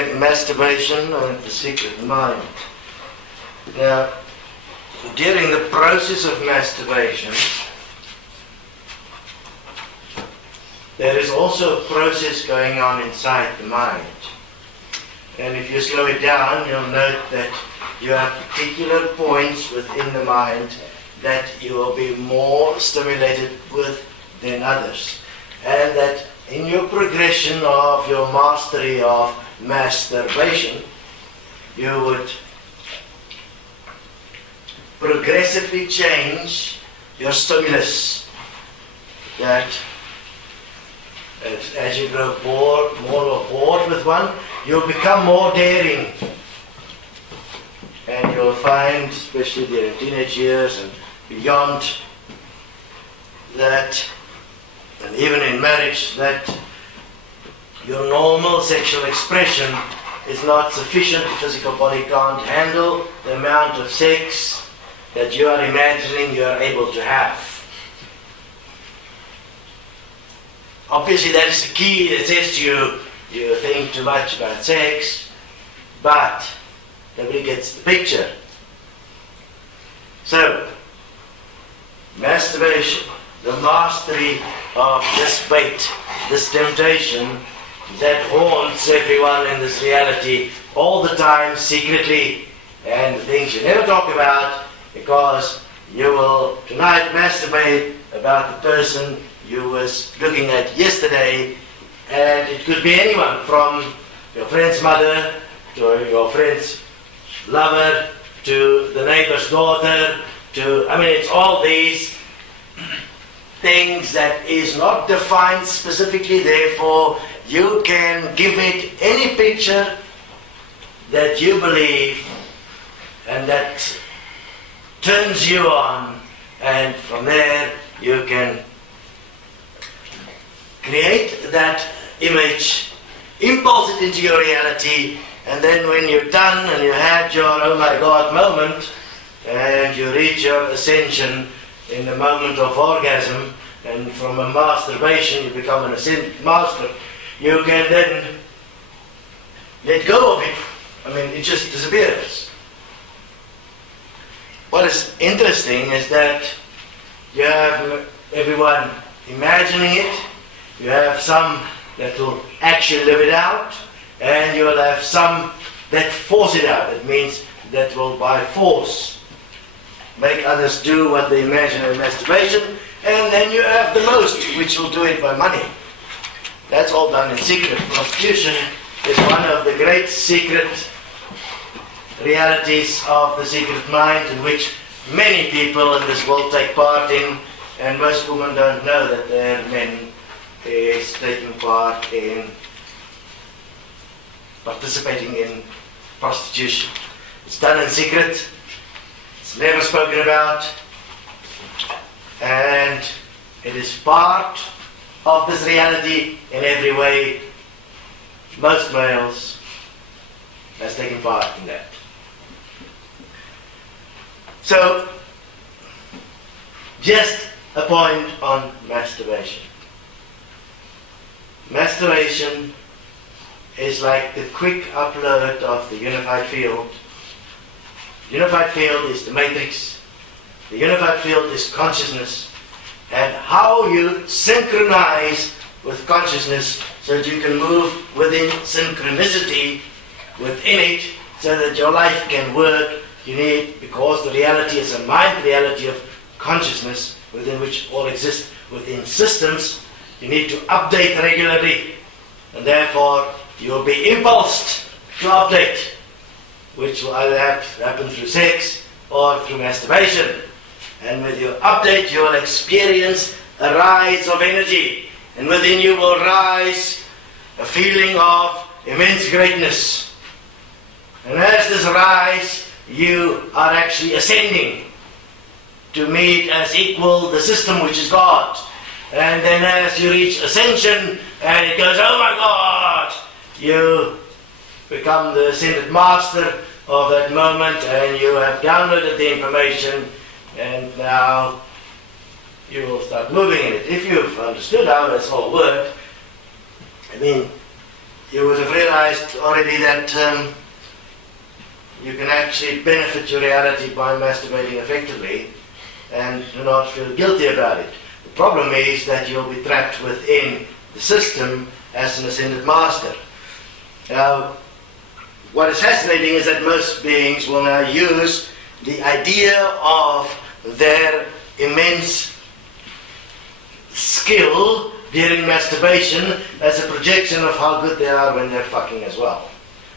at masturbation and the secret mind. Now, during the process of masturbation, there is also a process going on inside the mind. And if you slow it down, you'll note that you have particular points within the mind that you will be more stimulated with than others. And that in your progression of your mastery of masturbation, you would progressively change your stimulus. That as you grow more bored with one, you'll become more daring. And you'll find, especially during teenage years and beyond, that, and even in marriage, that your normal sexual expression is not sufficient. The physical body can't handle the amount of sex that you are imagining you are able to have. Obviously that is the key that says to you, you think too much about sex, but nobody gets the picture. So, masturbation, the mastery of this bait, this temptation that haunts everyone in this reality all the time, secretly, and the things you never talk about, because you will tonight masturbate about the person you was looking at yesterday, and it could be anyone from your friend's mother to your friend's lover to the neighbor's daughter to, it's all these things that is not defined specifically, therefore you can give it any picture that you believe and that turns you on, and from there you can create that image, impulse it into your reality, and then when you're done and you had your oh my God moment and you reach your ascension in the moment of orgasm, and from a masturbation you become an ascended master, you can then let go of it. It just disappears. What is interesting is that you have everyone imagining it, you have some that will actually live it out, and you will have some that force it out. It means that will by force make others do what they imagine in masturbation, and then you have the most, which will do it by money. That's all done in secret. Prostitution is one of the great secret realities of the secret mind, in which many people in this world take part in, and most women don't know that their men is taking part in participating in prostitution. It's done in secret, it's never spoken about, and it is part of this reality in every way. Most males has taken part in that. So, just a point on masturbation. Masturbation is like the quick upload of the unified field. Unified field is the matrix. The unified field is consciousness. And how you synchronize with consciousness so that you can move within synchronicity within it so that your life can work, you need, because the reality is a mind reality of consciousness within which all exist within systems, you need to update regularly, and therefore you will be impulsed to update, which will either happen through sex or through masturbation. And with your update you will experience a rise of energy, and within you will rise a feeling of immense greatness. And as this rise, you are actually ascending to meet as equal the system which is God. And then as you reach ascension and it goes, oh my God, you become the ascended master of that moment, and you have downloaded the information, and now you will start moving in it. If you've understood how this all works, you would have realized already that you can actually benefit your reality by masturbating effectively and do not feel guilty about it. The problem is that you'll be trapped within the system as an ascended master. Now, what is fascinating is that most beings will now use the idea of their immense skill during masturbation as a projection of how good they are when they're fucking as well,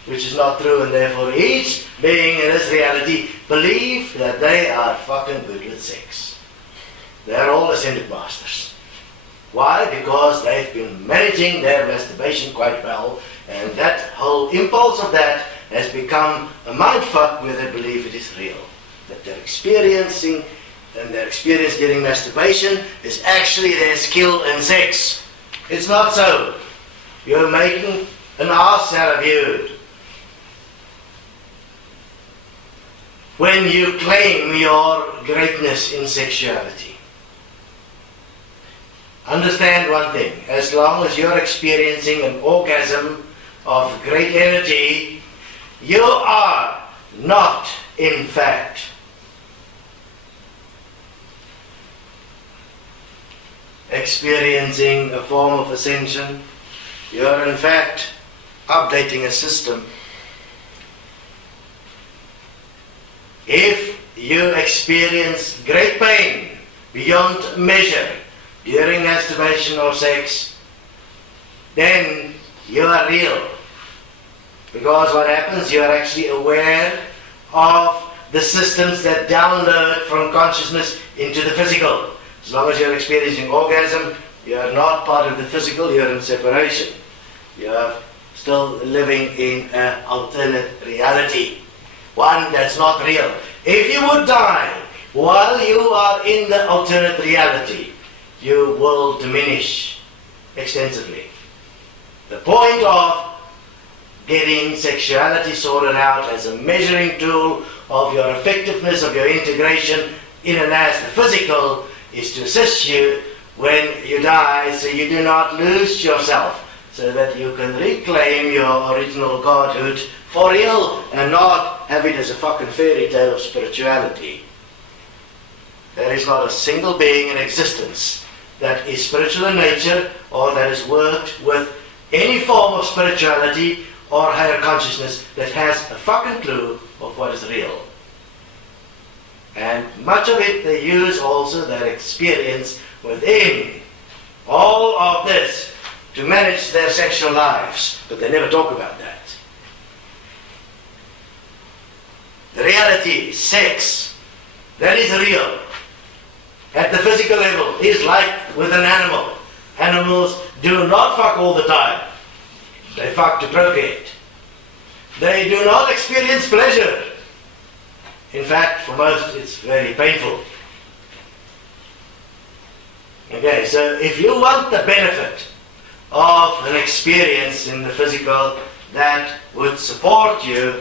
which is not true, and therefore each being in this reality believe that they are fucking good with sex. They're all ascended masters. Why? Because they've been managing their masturbation quite well, and that whole impulse of that has become a mindfuck where they believe it is real. That they're experiencing, and their experience during masturbation is actually their skill in sex. It's not so. You're making an ass out of you when you claim your greatness in sexuality. Understand one thing: as long as you're experiencing an orgasm of great energy, you are not, in fact, experiencing a form of ascension. You're, in fact, updating a system. If you experience great pain beyond measure during masturbation or sex, then you are real. Because what happens, you are actually aware of the systems that download from consciousness into the physical. As long as you're experiencing orgasm, you are not part of the physical, you're in separation. You are still living in an alternate reality, one that's not real. If you would die while you are in the alternate reality, you will diminish extensively. The point of getting sexuality sorted out as a measuring tool of your effectiveness, of your integration in and as the physical, is to assist you when you die, so you do not lose yourself, so that you can reclaim your original godhood for real and not have it as a fucking fairy tale of spirituality. There is not a single being in existence that is spiritual in nature or that has worked with any form of spirituality or higher consciousness that has a fucking clue of what is real. And much of it they use also their experience within all of this to manage their sexual lives, but they never talk about that. The reality, sex, that is real. At the physical level, is like with an animal. Animals do not fuck all the time. They fuck to procreate. They do not experience pleasure. In fact, for most, it's very painful. Okay, so if you want the benefit of an experience in the physical that would support you,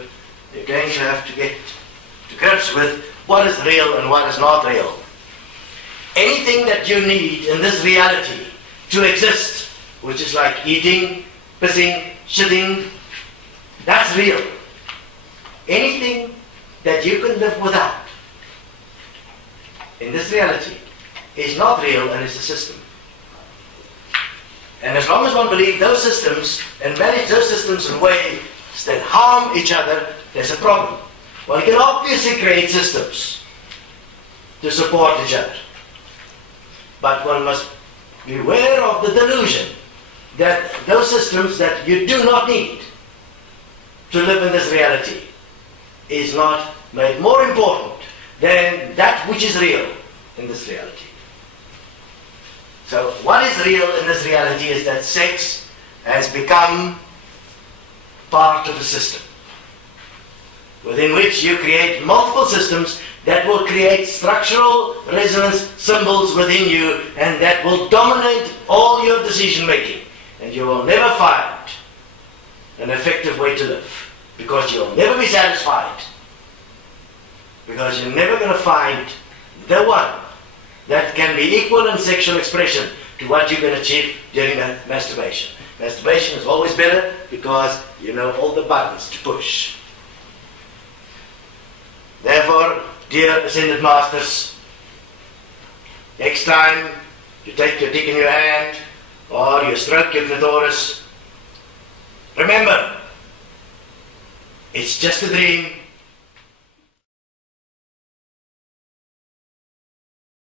you're going to have to get to grips with what is real and what is not real. Anything that you need in this reality to exist, which is like eating, pissing, shitting, that's real. Anything that you can live without in this reality is not real and is a system. And as long as one believes those systems and manage those systems in ways that harm each other, there's a problem. One can obviously create systems to support each other. But one must be aware of the delusion that those systems that you do not need to live in this reality is not made more important than that which is real in this reality. So what is real in this reality is that sex has become part of a system within which you create multiple systems that will create structural resonance symbols within you and that will dominate all your decision making, and you will never find an effective way to live because you'll never be satisfied, because you're never going to find the one that can be equal in sexual expression to what you can achieve during masturbation. Masturbation is always better because you know all the buttons to push. Therefore, dear Ascended Masters, next time you take your dick in your hand or you stroke your clitoris, remember, it's just a dream.